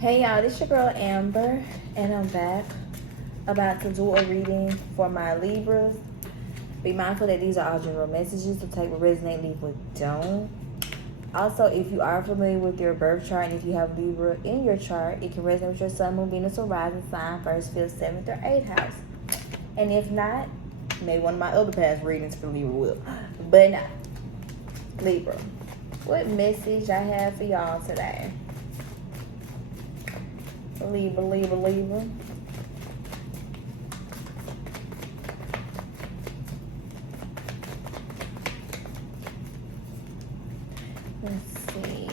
Hey y'all, this your girl Amber, and I'm back about to do a reading for my Libras. Be mindful that these are all general messages, so take what resonate, leave what don't. Also, if you are familiar with your birth chart and if you have Libra in your chart, it can resonate with your Sun, Moon, Venus, or rising sign, 1st, 5th, 7th, or 8th house. And if not, maybe one of my other past readings for Libra will. But not. Libra, what message I have for y'all today? Libra. Let's see.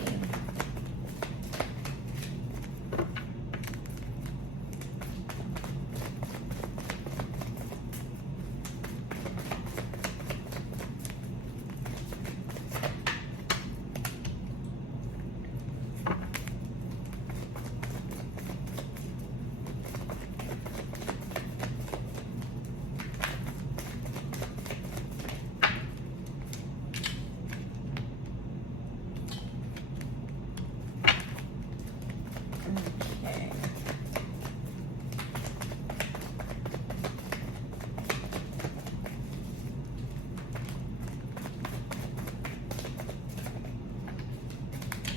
Okay.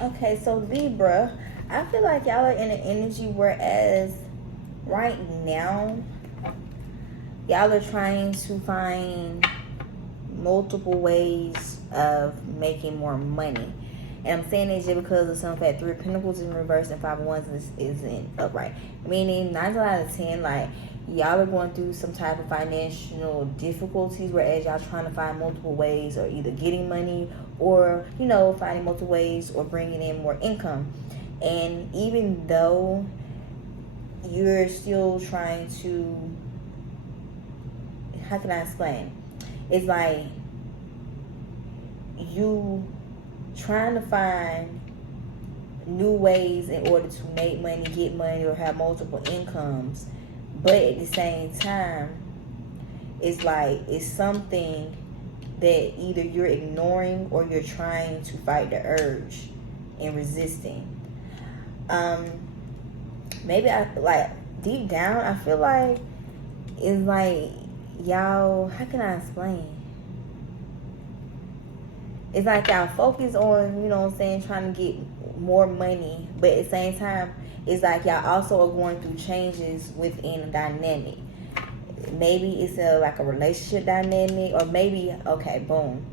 Okay, so Libra, I feel like y'all are in an energy whereas right now y'all are trying to find multiple ways of making more money. And I'm saying this just because of some fact 3 of Pentacles in reverse and 5 of Wands isn't upright. Meaning 9 out of 10, like y'all are going through some type of financial difficulties, whereas y'all trying to find multiple ways or either getting money or, you know, finding multiple ways or bringing in more income. And even though you're still trying to, how can I explain? It's like you trying to find new ways in order to make money, get money, or have multiple incomes. But at the same time, it's like it's something that either you're ignoring or you're trying to fight the urge and resisting. Maybe I like deep down I feel like it's like y'all, how can I explain? It's like y'all focus on, you know what I'm saying, trying to get more money, but at the same time, it's like y'all also are going through changes within a dynamic. Maybe it's like a relationship dynamic, or maybe, okay, boom.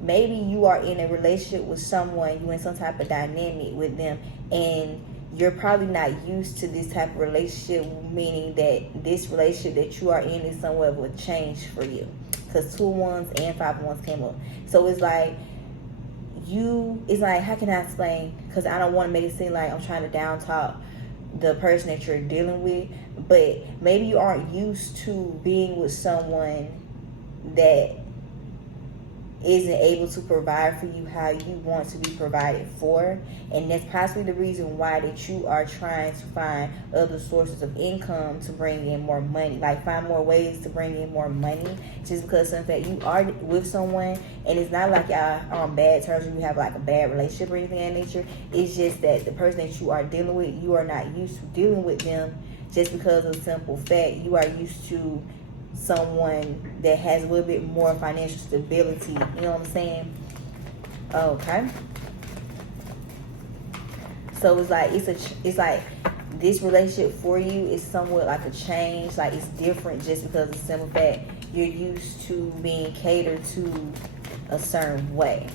Maybe you are in a relationship with someone, you in some type of dynamic with them, and you're probably not used to this type of relationship, meaning that this relationship that you are in is somewhat of a change for you. Because 2 of Wands and 5 of Wands came up. So it's like, it's like, how can I explain? Because I don't want to make it seem like I'm trying to down talk the person that you're dealing with, but maybe you aren't used to being with someone that isn't able to provide for you how you want to be provided for, and that's possibly the reason why that you are trying to find other sources of income to bring in more money, like find more ways to bring in more money, just because in fact you are with someone and it's not like y'all are on bad terms or you have like a bad relationship or anything of that nature. It's just that the person that you are dealing with, you are not used to dealing with them, just because of the simple fact you are used to someone that has a little bit more financial stability, you know what I'm saying? Okay. So it's like it's like this relationship for you is somewhat like a change, like it's different just because of the simple fact you're used to being catered to a certain way.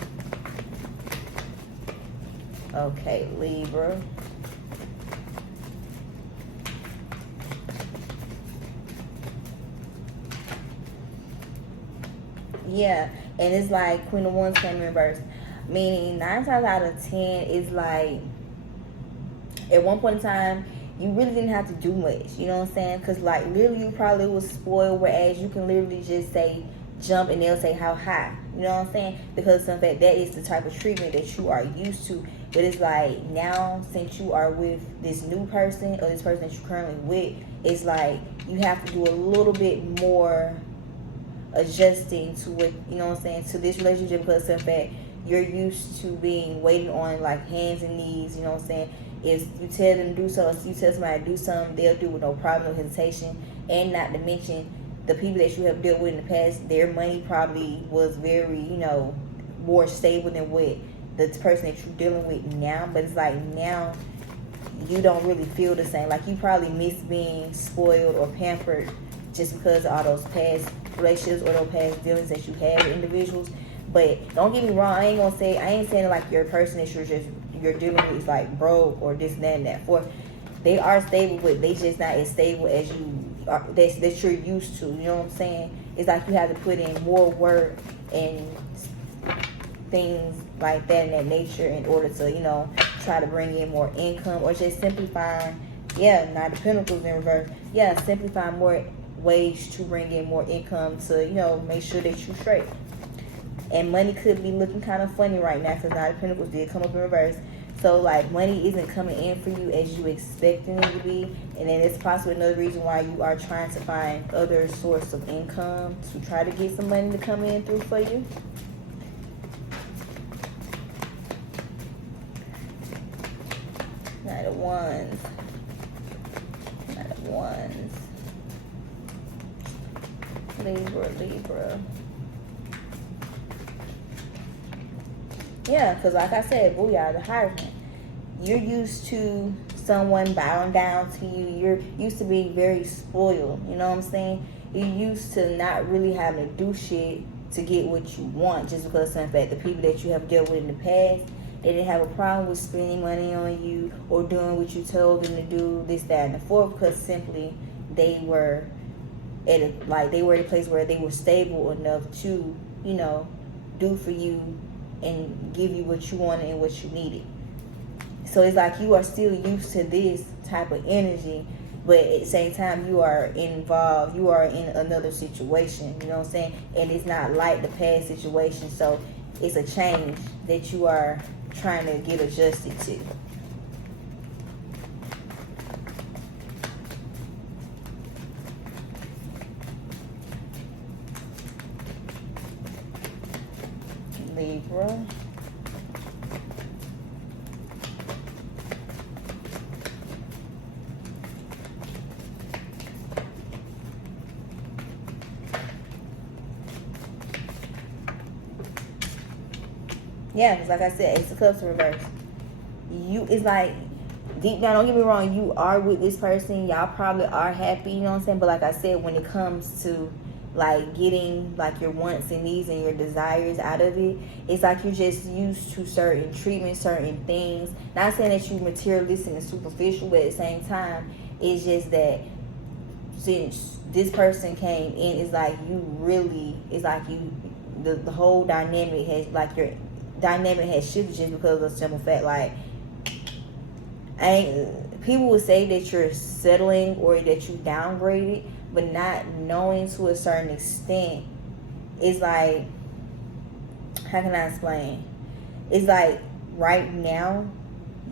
Okay, Libra. Yeah, and it's like Queen of Wands came in reverse. Meaning 9 times out of 10 is like at one point in time you really didn't have to do much, you know what I'm saying? Because like literally you probably was spoiled, whereas you can literally just say jump and they'll say how high, you know what I'm saying? Because in fact that is the type of treatment that you are used to. But it's like now since you are with this new person or this person that you're currently with, it's like you have to do a little bit more adjusting to what, you know what I'm saying, to this relationship, because in fact you're used to being waiting on like hands and knees, you know what I'm saying? If you tell them to do something, you tell somebody to do something, they'll do it with no problem, no hesitation. And not to mention, the people that you have dealt with in the past, their money probably was very, you know, more stable than what the person that you're dealing with now. But it's like now you don't really feel the same. Like you probably miss being spoiled or pampered just because of all those past relationships or those past dealings that you had with individuals. But don't get me wrong, I ain't saying like your person that you're dealing with is like broke or this and that and that. For they are stable, but they just not as stable as you are, that you're used to. You know what I'm saying? It's like you have to put in more work and things like that in that nature in order to, you know, try to bring in more income, or just simplify. Yeah, not the Pentacles in reverse. Yeah, simplify more ways to bring in more income to, you know, make sure that you straight. And money could be looking kind of funny right now because Nine of Pentacles did come up in reverse. So, like, money isn't coming in for you as you expecting it to be. And then it's possibly another reason why you are trying to find other source of income to try to get some money to come in through for you. Knight of Wands. Knight of Wands. Libra. Yeah, because like I said, booyah, the Hierophant. You're used to someone bowing down to you. You're used to being very spoiled. You know what I'm saying? You're used to not really having to do shit to get what you want, just because in fact the people that you have dealt with in the past, they didn't have a problem with spending money on you or doing what you told them to do, this, that, and the fourth, because simply they were at a place where they were stable enough to, you know, do for you and give you what you wanted and what you needed. So it's like you are still used to this type of energy, but at the same time you are involved, you are in another situation, you know what I'm saying? And it's not like the past situation, so it's a change that you are trying to get adjusted to. Libra. Yeah, because like I said, Ace of Cups in reverse. It's like, deep down, don't get me wrong, you are with this person. Y'all probably are happy, you know what I'm saying? But like I said, when it comes to like getting like your wants and needs and your desires out of it, it's like you're just used to certain treatments, certain things. Not saying that you materialistic and superficial, but at the same time, it's just that since this person came in, it's like you really, it's like you, the whole dynamic has, like your dynamic has shifted just because of the simple fact, like, people would say that you're settling or that you downgraded, but not knowing to a certain extent. It's like, how can I explain? It's like right now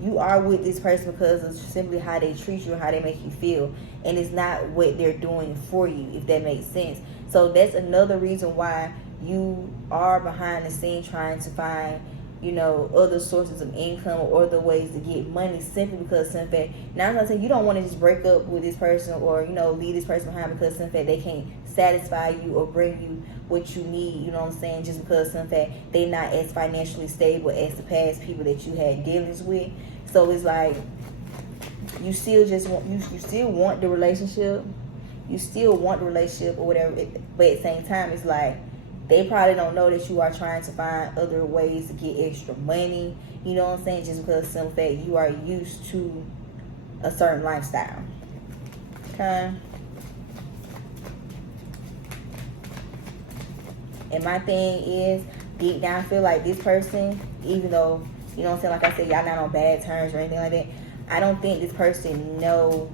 you are with this person because of simply how they treat you and how they make you feel, and it's not what they're doing for you, if that makes sense. So that's another reason why you are behind the scene trying to find, you know, other sources of income or other ways to get money, simply because in fact, now I'm not saying you don't want to just break up with this person or, you know, leave this person behind because in fact they can't satisfy you or bring you what you need, you know what I'm saying, just because in fact they're not as financially stable as the past people that you had dealings with. So it's like you still just want, you still want the relationship, or whatever, but at the same time it's like they probably don't know that you are trying to find other ways to get extra money, you know what I'm saying, just because some fact you are used to a certain lifestyle. Okay. And my thing is, deep down, I feel like this person, even though, you know what I'm saying, like I said, y'all not on bad terms or anything like that, I don't think this person know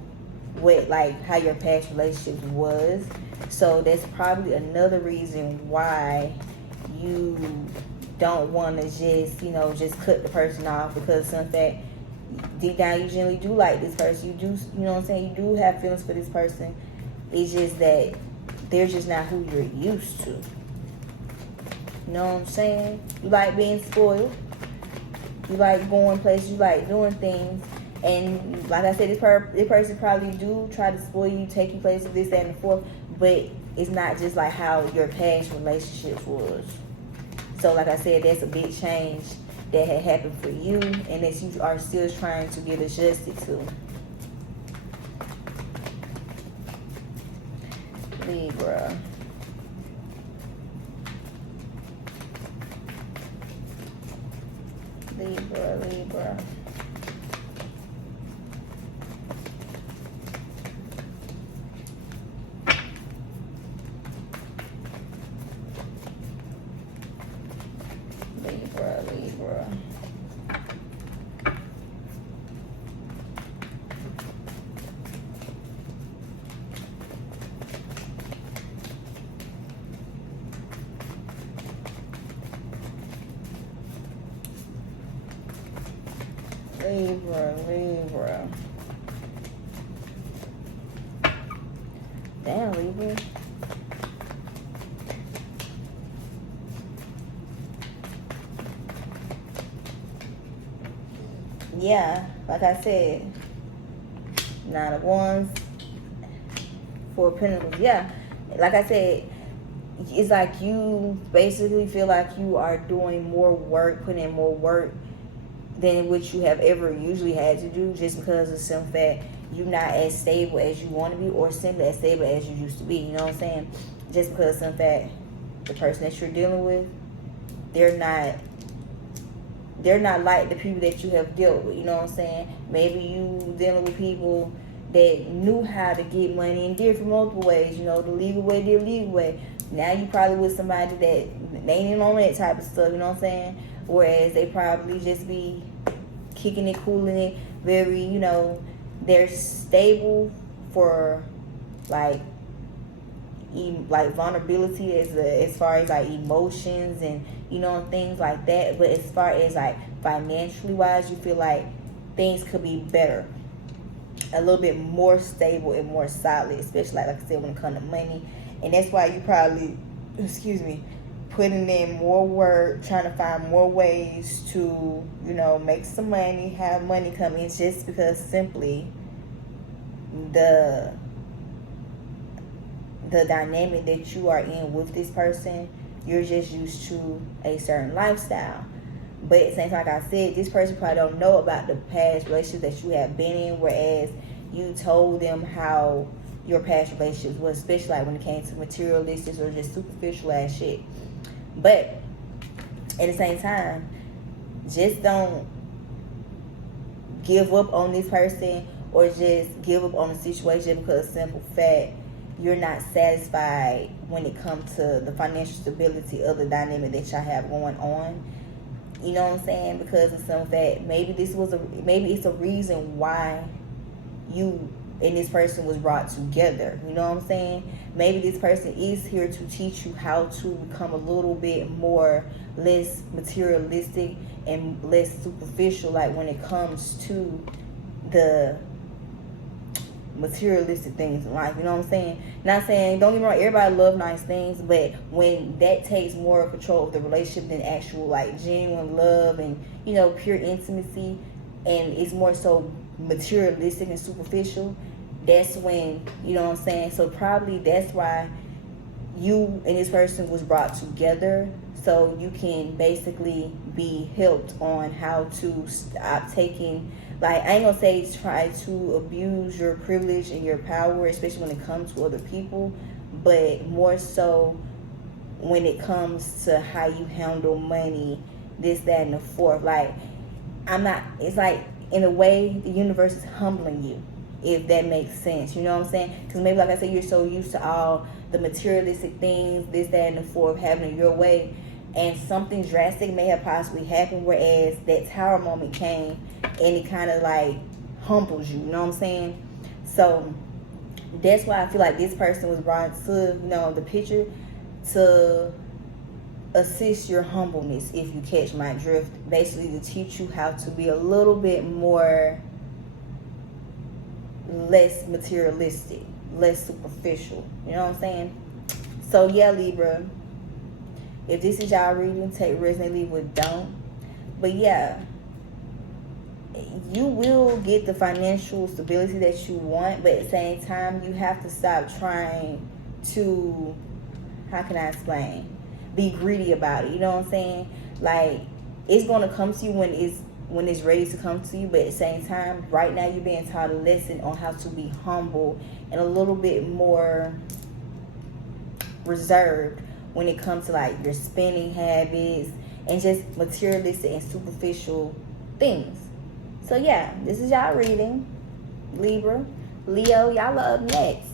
what, like, how your past relationships was. So that's probably another reason why you don't want to just, you know, just cut the person off, because in fact, deep down you generally do like this person. You do, you know what I'm saying, you do have feelings for this person. It's just that they're just not who you're used to. You know what I'm saying? You like being spoiled. You like going places. You like doing things. And like I said, this person probably do try to spoil you, take you places, this, that, and the fourth. But it's not just like how your past relationships was. So like I said, that's a big change that had happened for you, and that you are still trying to get adjusted to. Libra. Libra, Libra. Libra, Libra. Libra, Libra. Damn, Libra. Yeah, like I said, 9 of Wands, 4 of Pentacles. Yeah, like I said, it's like you basically feel like you are doing more work, putting in more work than what you have ever usually had to do, just because of some fact you're not as stable as you want to be, or simply as stable as you used to be. You know what I'm saying? Just because of some fact the person that you're dealing with, they're not like the people that you have dealt with. You know what I'm saying? Maybe you dealing with people that knew how to get money in different multiple ways. You know, the legal way, the illegal way. Now you probably with somebody that they ain't even on that type of stuff. You know what I'm saying? Whereas they probably just be kicking it, cooling it, very, you know, they're stable for like vulnerability as far as like emotions and, you know, things like that. But as far as like financially wise, you feel like things could be better, a little bit more stable and more solid, especially like I said, when it comes to money. And that's why you probably, putting in more work, trying to find more ways to, you know, make some money, have money come in, just because simply the dynamic that you are in with this person, you're just used to a certain lifestyle. But at the same time, like I said, this person probably don't know about the past relationships that you have been in, whereas you told them how your past relationships was, especially like when it came to materialistic or just superficial ass shit. But at the same time, just don't give up on this person or just give up on the situation because simple fact you're not satisfied when it comes to the financial stability of the dynamic that y'all have going on. You know what I'm saying? Because of some fact, maybe it's a reason why you and this person was brought together. You know what I'm saying? Maybe this person is here to teach you how to become a little bit less materialistic and less superficial, like when it comes to the materialistic things in life. You know what I'm saying? Not saying, don't get me wrong, everybody love nice things, but when that takes more control of the relationship than actual like genuine love and, you know, pure intimacy, and it's more so materialistic and superficial, that's when, you know what I'm saying? So probably that's why you and this person was brought together, so you can basically be helped on how to stop taking, like, I ain't gonna say try to abuse your privilege and your power, especially when it comes to other people, but more so when it comes to how you handle money, this, that, and the fourth. Like, it's like, in a way, the universe is humbling you, if that makes sense. You know what I'm saying? Because maybe, like I said, you're so used to all the materialistic things, this, that, and the fourth, having it your way, and something drastic may have possibly happened, whereas that tower moment came and it kind of like humbles you. You know what I'm saying? So that's why I feel like this person was brought to, you know, the picture to assist your humbleness, if you catch my drift. Basically to teach you how to be a little bit less materialistic, less superficial. You know what I'm saying? So yeah, Libra, If this is y'all reading, take resonate, leave with don't. But yeah, you will get the financial stability that you want, but at the same time, you have to stop trying to, how can I explain, be greedy about it. You know what I'm saying? Like, it's going to come to you when it's ready to come to you, but at the same time, right now you're being taught a lesson on how to be humble and a little bit more reserved when it comes to like your spending habits and just materialistic and superficial things. So yeah, this is y'all reading. Libra, Leo, y'all are up next.